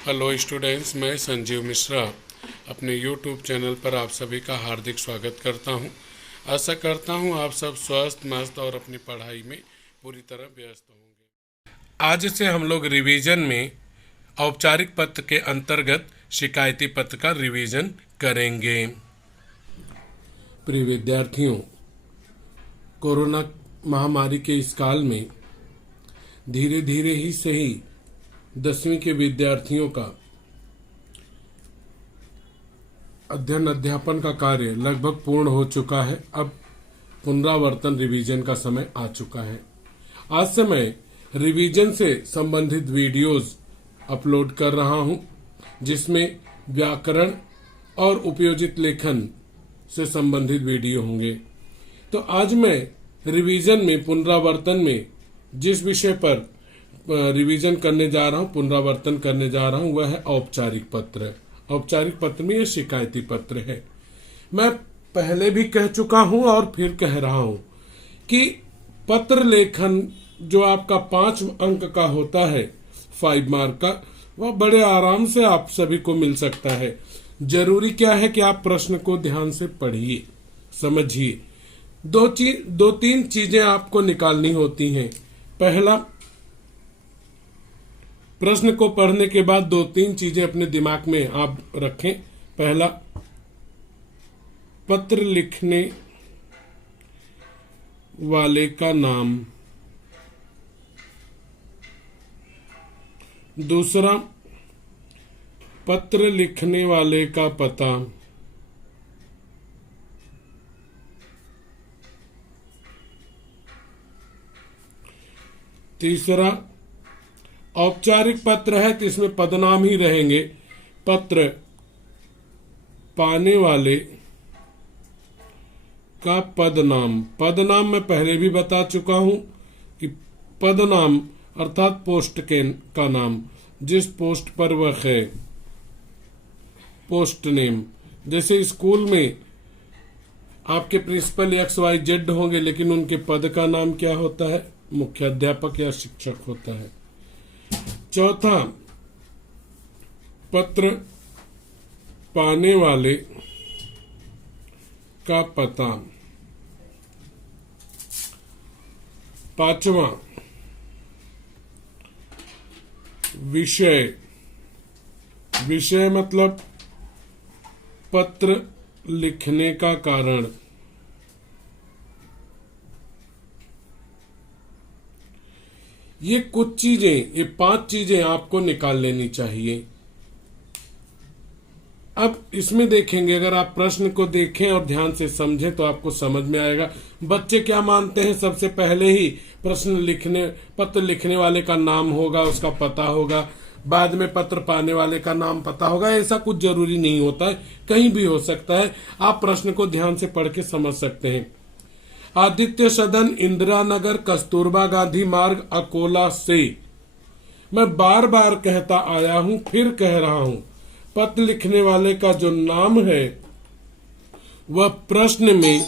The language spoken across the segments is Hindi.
हेलो स्टूडेंट्स, मैं संजीव मिश्रा अपने यूट्यूब चैनल पर आप सभी का हार्दिक स्वागत करता हूं। आशा करता हूं आप सब स्वस्थ मस्त और अपनी पढ़ाई में पूरी तरह व्यस्त होंगे। आज से हम लोग रिवीजन में औपचारिक पत्र के अंतर्गत शिकायती पत्र का रिवीजन करेंगे। प्रिय विद्यार्थियों, कोरोना महामारी के इस काल में धीरे धीरे ही सही 10वीं के विद्यार्थियों का अध्ययन अध्यापन का कार्य लगभग पूर्ण हो चुका है। अब पुनरावर्तन रिवीजन का समय आ चुका है। आज से मैं रिवीजन से संबंधित वीडियोस अपलोड कर रहा हूं, जिसमें व्याकरण और उपयोजित लेखन से संबंधित वीडियो होंगे। तो आज मैं रिवीजन में पुनरावर्तन में जिस विषय पर रिवीजन करने जा रहा हूं, पुनरावर्तन करने जा रहा हूं, वह है औपचारिक पत्र। औपचारिक पत्र में यह शिकायती पत्र है। मैं पहले भी कह चुका हूं और फिर कह रहा हूं कि पत्र लेखन जो आपका 5 अंक का होता है, 5 मार्क का, वह बड़े आराम से आप सभी को मिल सकता है। जरूरी क्या है कि आप प्रश्न को ध्यान से पढ़िए, समझिए। दो तीन चीजें आपको निकालनी होती हैं। पहला, प्रश्न को पढ़ने के बाद 2-3 चीजें अपने दिमाग में आप रखें। पहला, पत्र लिखने वाले का नाम। दूसरा, पत्र लिखने वाले का पता। तीसरा, औपचारिक पत्र है तो इसमें पदनाम ही रहेंगे। पत्र पाने वाले का पदनाम। पदनाम मैं पहले भी बता चुका हूं कि पदनाम अर्थात पोस्ट का नाम, जिस पोस्ट पर वह है, पोस्ट नेम। जैसे स्कूल में आपके प्रिंसिपल XYZ होंगे, लेकिन उनके पद का नाम क्या होता है? मुख्याध्यापक या शिक्षक होता है। चौथा, पत्र पाने वाले का पता। पांचवा, विषय। विषय मतलब पत्र लिखने का कारण। ये कुछ चीजें, ये 5 चीजें आपको निकाल लेनी चाहिए। अब इसमें देखेंगे, अगर आप प्रश्न को देखें और ध्यान से समझें तो आपको समझ में आएगा। बच्चे क्या मानते हैं? सबसे पहले ही पत्र लिखने वाले का नाम होगा, उसका पता होगा, बाद में पत्र पाने वाले का नाम पता होगा। ऐसा कुछ जरूरी नहीं होता है, कहीं भी हो सकता है। आप प्रश्न को ध्यान से पढ़ के समझ सकते हैं। आदित्य सदन, इंदिरा नगर, कस्तूरबा गांधी मार्ग, अकोला से। मैं बार बार कहता आया हूं, फिर कह रहा हूं, पत्र लिखने वाले का जो नाम है वह प्रश्न में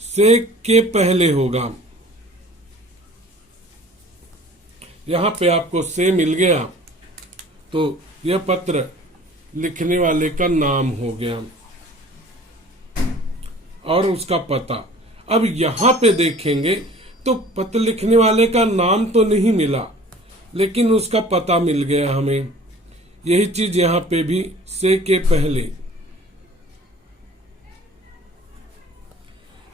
से के पहले होगा। यहां पे आपको से मिल गया तो यह पत्र लिखने वाले का नाम हो गया और उसका पता। अब यहां पे देखेंगे तो पत्र लिखने वाले का नाम तो नहीं मिला, लेकिन उसका पता मिल गया हमें। यही चीज यहां पे भी से के पहले।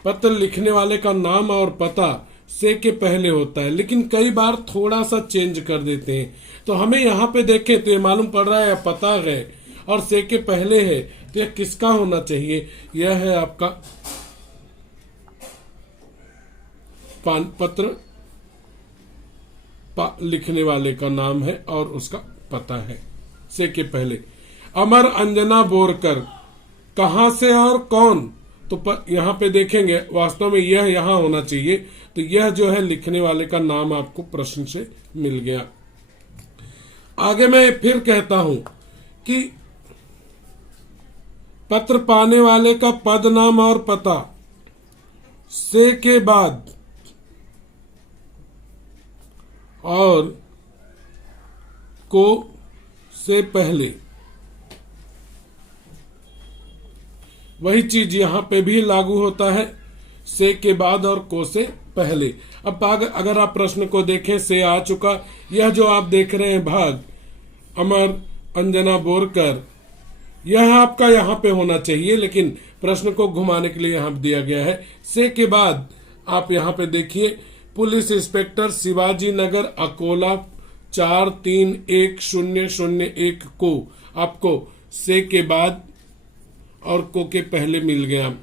पत्र लिखने वाले का नाम और पता से के पहले होता है, लेकिन कई बार थोड़ा सा चेंज कर देते हैं। तो हमें यहां पे देखें तो ये मालूम पड़ रहा है पता है और से के पहले है, तो यह किसका होना चाहिए? यह है आपका पत्र लिखने वाले का नाम है और उसका पता है, से के पहले। अमर अंजना बोरकर, कहां से और कौन? तो यहां पे देखेंगे, वास्तव में यह यहां होना चाहिए। तो यह जो है लिखने वाले का नाम आपको प्रश्न से मिल गया। आगे मैं फिर कहता हूं कि पत्र पाने वाले का पद नाम और पता, से के बाद और को से पहले, वही चीज यहां पे भी लागू होता है, से के बाद और को से पहले। अब अगर आप प्रश्न को देखें, से आ चुका, यह जो आप देख रहे हैं भाग अमर अंजना बोरकर, यह आपका यहां पे होना चाहिए, लेकिन प्रश्न को घुमाने के लिए यहां दिया गया है। से के बाद आप यहां पे देखिए, पुलिस इंस्पेक्टर शिवाजी नगर अकोला 431001 को आपको से के बाद और को के पहले मिल गया।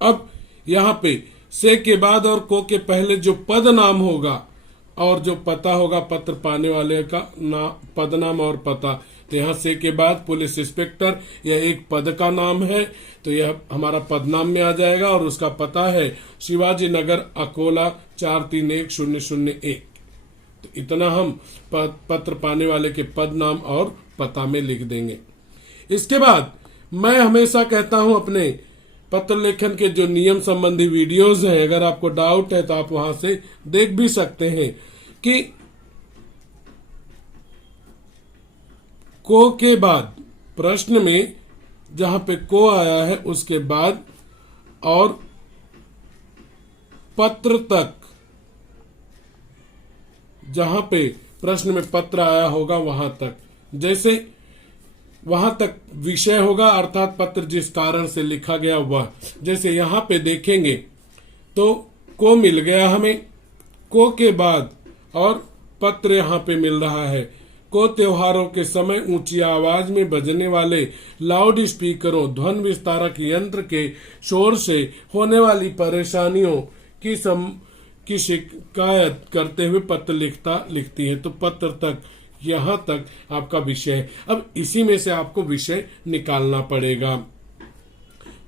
अब यहां पे से के बाद और को के पहले जो पद नाम होगा और जो पता होगा पत्र पाने वाले का पद नाम और पता, तो यहाँ से के बाद पुलिस इंस्पेक्टर, यह एक पद का नाम है, तो यह हमारा पदनाम में आ जाएगा और उसका पता है शिवाजी नगर अकोला 431001। तो इतना हम पत्र पाने वाले के पद नाम और पता में लिख देंगे। इसके बाद मैं हमेशा कहता हूं, अपने पत्र लेखन के जो नियम संबंधी वीडियोस हैं, अगर आपको डाउट है तो आप वहां से देख भी सकते हैं कि को के बाद प्रश्न में जहां पे को आया है उसके बाद और पत्र तक, जहां पे प्रश्न में पत्र आया होगा वहां तक, जैसे वहां तक विषय होगा अर्थात पत्र जिस कारण से लिखा गया वह, जैसे यहां पे देखेंगे तो को मिल गया हमें, को के बाद और पत्र यहां पे मिल रहा है। को त्योहारों के समय ऊंची आवाज में बजने वाले लाउड स्पीकरों, ध्वन विस्तारक यंत्र के शोर से होने वाली परेशानियों की शिकायत करते हुए पत्र लिखती है। तो पत्र तक, यहां तक आपका विषय है। अब इसी में से आपको विषय निकालना पड़ेगा।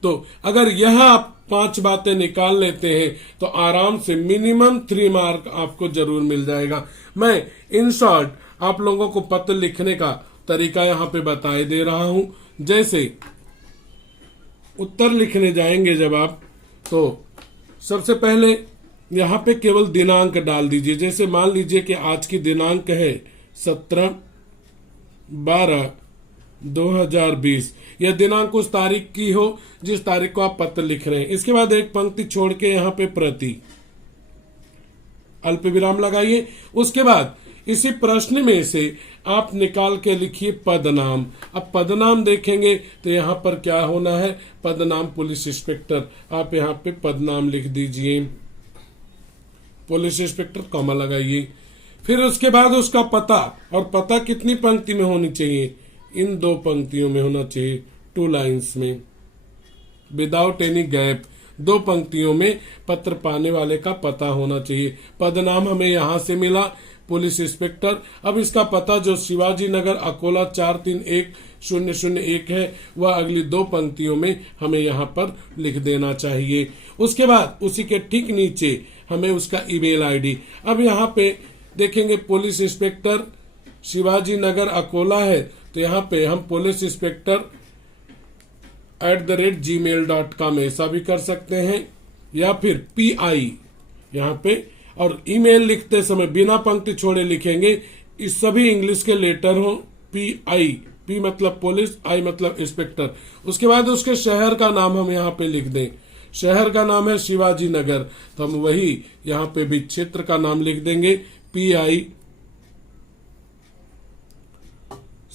तो अगर यह आप 5 बातें निकाल लेते हैं तो आराम से मिनिमम 3 मार्क आपको जरूर मिल जाएगा। मैं इन शॉर्ट आप लोगों को पत्र लिखने का तरीका यहां पे बताए दे रहा हूं। जैसे उत्तर लिखने जाएंगे जब आप, तो सबसे पहले यहां पे केवल दिनांक डाल दीजिए। जैसे मान लीजिए कि आज की दिनांक है 17/12/2020। यह दिनांक उस तारीख की हो जिस तारीख को आप पत्र लिख रहे हैं। इसके बाद एक पंक्ति छोड़ के यहां पे प्रति, अल्प विराम लगाइए। उसके बाद इसी प्रश्न में से आप निकाल के लिखिए पदनाम। अब पदनाम देखेंगे तो यहाँ पर क्या होना है, पदनाम पुलिस इंस्पेक्टर। आप यहाँ पे पदनाम लिख दीजिए, पुलिस इंस्पेक्टर कॉमा लगाइए। फिर उसके बाद उसका पता, और पता कितनी पंक्ति में होनी चाहिए, इन 2 पंक्तियों में होना चाहिए, 2 लाइन्स में, विदाउट एनी गैप। 2 पंक्तियों में पत्र पाने वाले का पता होना चाहिए। पदनाम हमें यहां से मिला, पुलिस इंस्पेक्टर। अब इसका पता जो शिवाजी नगर अकोला 431001 है, वह अगली 2 पंक्तियों में हमें यहाँ पर लिख देना चाहिए। उसके बाद उसी के ठीक नीचे हमें उसका ईमेल आईडी। अब यहाँ पे देखेंगे पुलिस इंस्पेक्टर शिवाजी नगर अकोला है, तो यहाँ पे हम पुलिस इंस्पेक्टर @gmail.com ऐसा भी कर सकते हैं, या फिर PI यहाँ पे। और ईमेल लिखते समय बिना पंक्ति छोड़े लिखेंगे, इस सभी इंग्लिश के लेटर हो, PI, P मतलब पुलिस, I मतलब इंस्पेक्टर। उसके बाद उसके शहर का नाम हम यहाँ पे लिख दें। शहर का नाम है शिवाजी नगर, तो हम वही यहाँ पे भी क्षेत्र का नाम लिख देंगे, PI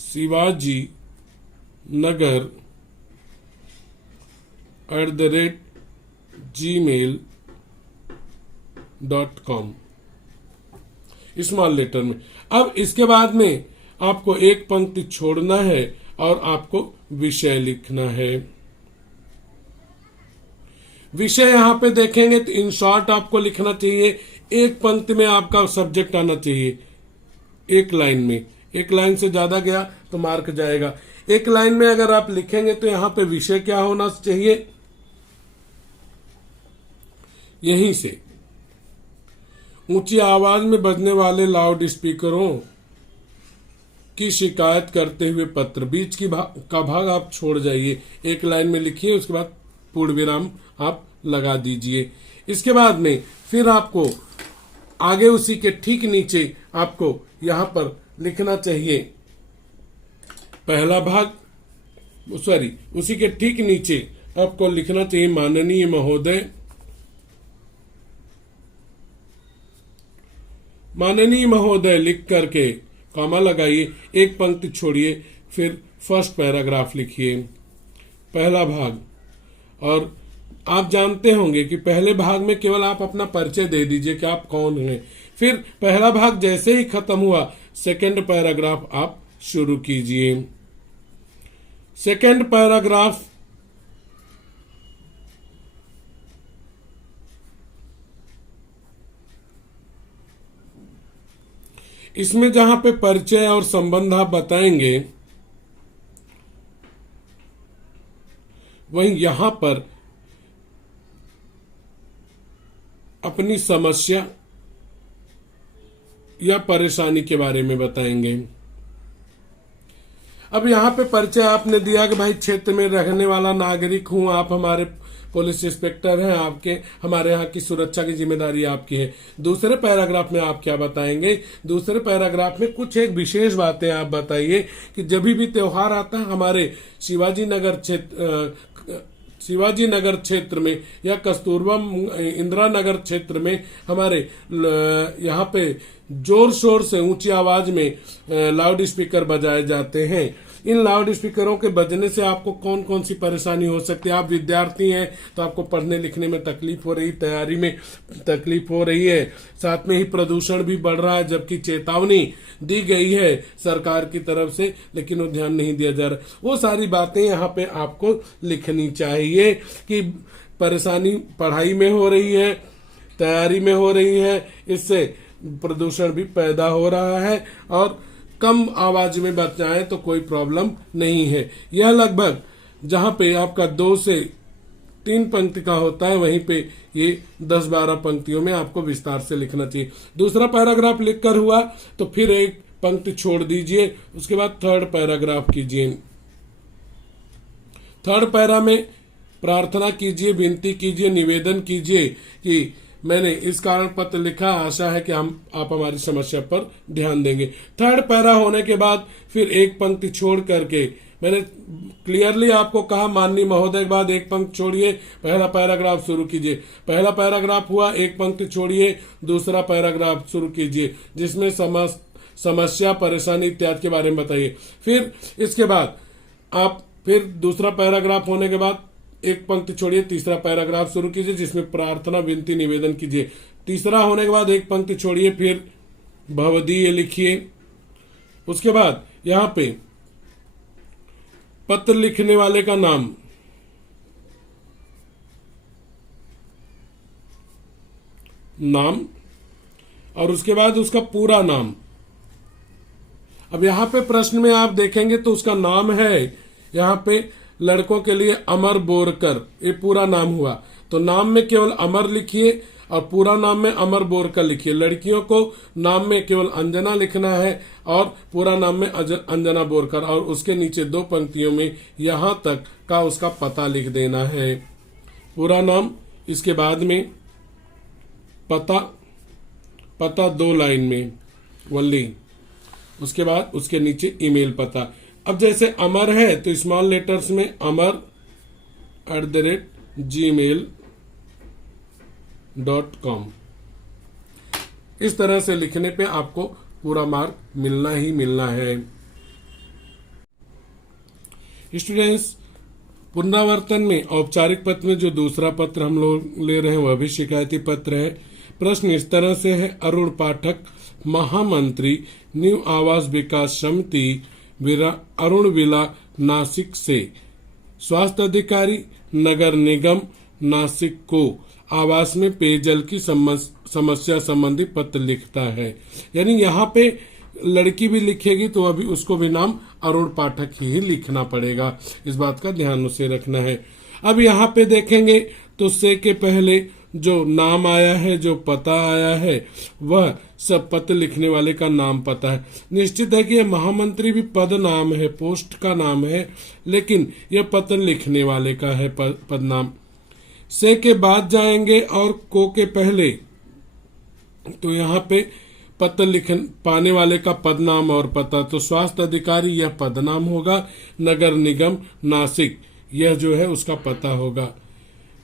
Shivaji Nagar @gmail.com small letter में। अब इसके बाद में आपको एक पंक्ति छोड़ना है और आपको विषय लिखना है। विषय यहां पे देखेंगे तो इन शॉर्ट आपको लिखना चाहिए। एक पंक्ति में आपका सब्जेक्ट आना चाहिए, एक लाइन में। एक लाइन से ज्यादा गया तो मार्क जाएगा। एक लाइन में अगर आप लिखेंगे तो यहां पे विषय क्या होना चाहिए, यहीं से ऊंची आवाज में बजने वाले लाउड स्पीकरों की शिकायत करते हुए पत्र। बीच का भाग आप छोड़ जाइए, एक लाइन में लिखिए, उसके बाद पूर्ण विराम आप लगा दीजिए। इसके बाद में फिर आपको आगे उसी के ठीक नीचे आपको यहाँ पर लिखना चाहिए पहला भाग, सॉरी उसी के ठीक नीचे आपको लिखना चाहिए माननीय महोदय, माननीय महोदय लिख करके कॉमा लगाइए, एक पंक्ति छोड़िए, फिर फर्स्ट पैराग्राफ लिखिए पहला भाग। और आप जानते होंगे कि पहले भाग में केवल आप अपना परिचय दे दीजिए कि आप कौन हैं। फिर पहला भाग जैसे ही खत्म हुआ सेकंड पैराग्राफ आप शुरू कीजिए। सेकंड पैराग्राफ इसमें जहां पे परिचय और संबंध आप बताएंगे, वहीं यहां पर अपनी समस्या या परेशानी के बारे में बताएंगे। अब यहाँ पे परिचय आपने दिया कि भाई क्षेत्र में रहने वाला नागरिक हूं, आप हमारे पुलिस इंस्पेक्टर हैं, आपके हमारे यहाँ की सुरक्षा की जिम्मेदारी आपकी है। दूसरे पैराग्राफ में आप क्या बताएंगे? दूसरे पैराग्राफ में कुछ एक विशेष बातें आप बताइए कि जब भी त्योहार आता है हमारे शिवाजी नगर क्षेत्र में या कस्तूरबा इंदिरा नगर क्षेत्र में हमारे यहाँ पे जोर शोर से ऊंची आवाज में लाउड स्पीकर बजाए जाते हैं। इन लाउड स्पीकरों के बजने से आपको कौन कौन सी परेशानी हो सकती है? आप विद्यार्थी हैं तो आपको पढ़ने लिखने में तकलीफ हो रही, तैयारी में तकलीफ हो रही है, साथ में ही प्रदूषण भी बढ़ रहा है, जबकि चेतावनी दी गई है सरकार की तरफ से, लेकिन वो ध्यान नहीं दिया जा रहा। वो सारी बातें यहाँ पे आपको लिखनी चाहिए कि परेशानी पढ़ाई में हो रही है, तैयारी में हो रही है, इससे प्रदूषण भी पैदा हो रहा है और कम आवाज में बजाएं तो कोई प्रॉब्लम नहीं है। यह लगभग जहां पे आपका 2 से 3 पंक्ति का होता है वहीं पे ये 10-12 पंक्तियों में आपको विस्तार से लिखना चाहिए। दूसरा पैराग्राफ लिखकर हुआ तो फिर एक पंक्ति छोड़ दीजिए, उसके बाद थर्ड पैराग्राफ कीजिए। थर्ड पैरा में प्रार्थना कीजिए, विनती कीजिए, निवेदन कीजिए कि मैंने इस कारण पत्र लिखा, आशा है कि आप हमारी समस्या पर ध्यान देंगे। थर्ड पैरा होने के बाद फिर एक पंक्ति छोड़ करके मैंने क्लियरली आपको कहा माननीय महोदय के बाद एक पंक्ति छोड़िए, पहला पैराग्राफ शुरू कीजिए। पहला पैराग्राफ हुआ, एक पंक्ति छोड़िए, दूसरा पैराग्राफ शुरू कीजिए जिसमें समस्या, परेशानी इत्यादि के बारे में बताइए। फिर इसके बाद आप फिर दूसरा पैराग्राफ होने के बाद एक पंक्ति छोड़िए, तीसरा पैराग्राफ शुरू कीजिए जिसमें प्रार्थना, विनती, निवेदन कीजिए। तीसरा होने के बाद एक पंक्ति छोड़िए, फिर भवदीय लिखिए। उसके बाद यहां पे पत्र लिखने वाले का नाम और उसके बाद उसका पूरा नाम। अब यहां पे प्रश्न में आप देखेंगे तो उसका नाम है यहां पे लड़कों के लिए अमर बोरकर, ये पूरा नाम हुआ, तो नाम में केवल अमर लिखिए और पूरा नाम में अमर बोरकर लिखिए। लड़कियों को नाम में केवल अंजना लिखना है और पूरा नाम में अंजना बोरकर, और उसके नीचे 2 पंक्तियों में यहां तक का उसका पता लिख देना है। पूरा नाम, इसके बाद में पता 2 लाइन में वल्ली, उसके बाद उसके नीचे ईमेल पता। अब जैसे अमर है तो स्मॉल लेटर्स में amar@gmail.com। इस तरह से लिखने पे आपको पूरा मार्क मिलना ही मिलना है। स्टूडेंट्स, पुनरावर्तन में औपचारिक पत्र में जो दूसरा पत्र हम लोग ले रहे हैं वह भी शिकायती पत्र है। प्रश्न इस तरह से है, अरुण पाठक, महामंत्री, न्यू आवास विकास समिति, अरुण विला, नासिक से स्वास्थ्य अधिकारी, नगर निगम नासिक को आवास में पेयजल की समस्या संबंधी पत्र लिखता है। यानी यहाँ पे लड़की भी लिखेगी तो अभी उसको भी नाम अरुण पाठक ही लिखना पड़ेगा, इस बात का ध्यान उसे रखना है। अब यहाँ पे देखेंगे तो से के पहले जो नाम आया है, जो पता आया है, वह सब पत्र लिखने वाले का नाम पता है। निश्चित है कि यह महामंत्री भी पद नाम है, पोस्ट का नाम है, लेकिन यह पत्र लिखने वाले का है पद नाम। से के बाद जाएंगे और को के पहले, तो यहाँ पे पत्र पाने वाले का पद नाम और पता, तो स्वास्थ्य अधिकारी यह पद नाम होगा। नगर निगम नासिक यह जो है उसका पता होगा।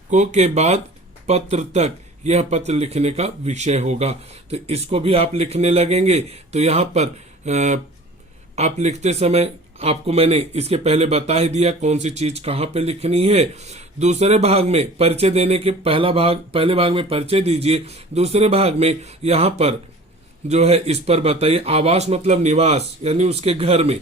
को के बाद पत्र तक यह पत्र लिखने का विषय होगा। तो इसको भी आप लिखने लगेंगे। तो यहाँ पर आप लिखते समय आपको मैंने इसके पहले बता ही दिया कौन सी चीज कहाँ पे लिखनी है। दूसरे भाग में परिचय देने के पहले भाग में परिचय दीजिए, दूसरे भाग में यहाँ पर जो है इस पर बताइए आवास मतलब निवास, यानी उसके घर में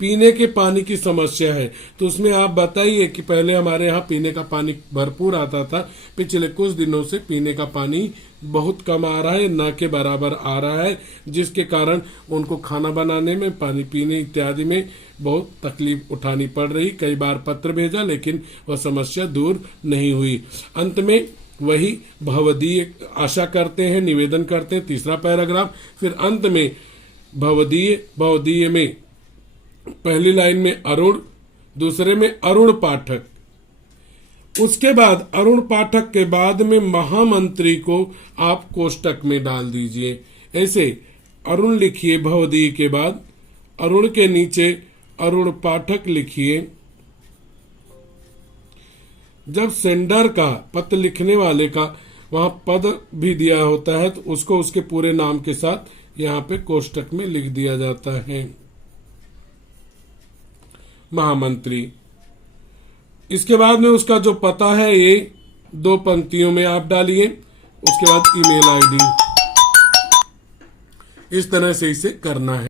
पीने के पानी की समस्या है। तो उसमें आप बताइए कि पहले हमारे यहाँ पीने का पानी भरपूर आता था, पिछले कुछ दिनों से पीने का पानी बहुत कम आ रहा है, न के बराबर आ रहा है, जिसके कारण उनको खाना बनाने में, पानी पीने इत्यादि में बहुत तकलीफ उठानी पड़ रही। कई बार पत्र भेजा लेकिन वह समस्या दूर नहीं हुई। अंत में वही भवदीय आशा करते हैं, निवेदन करते हैं, तीसरा पैराग्राफ। फिर अंत में भवदीय में पहली लाइन में अरुण, दूसरे में अरुण पाठक, उसके बाद अरुण पाठक के बाद में महामंत्री को आप कोष्टक में डाल दीजिए। ऐसे अरुण लिखिए भवदीय के बाद, अरुण के नीचे अरुण पाठक लिखिए। जब सेंडर का पत्र लिखने वाले का वहां पद भी दिया होता है तो उसको उसके पूरे नाम के साथ यहाँ पे कोष्टक में लिख दिया जाता है, महामंत्री। इसके बाद में उसका जो पता है ये 2 पंक्तियों में आप डालिए, उसके बाद ईमेल आईडी। इस तरह से इसे करना है।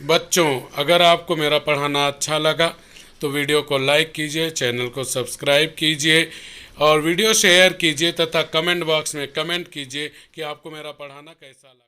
बच्चों, अगर आपको मेरा पढ़ाना अच्छा लगा तो वीडियो को लाइक कीजिए, चैनल को सब्सक्राइब कीजिए और वीडियो शेयर कीजिए तथा कमेंट बॉक्स में कमेंट कीजिए कि आपको मेरा पढ़ाना कैसा लगा।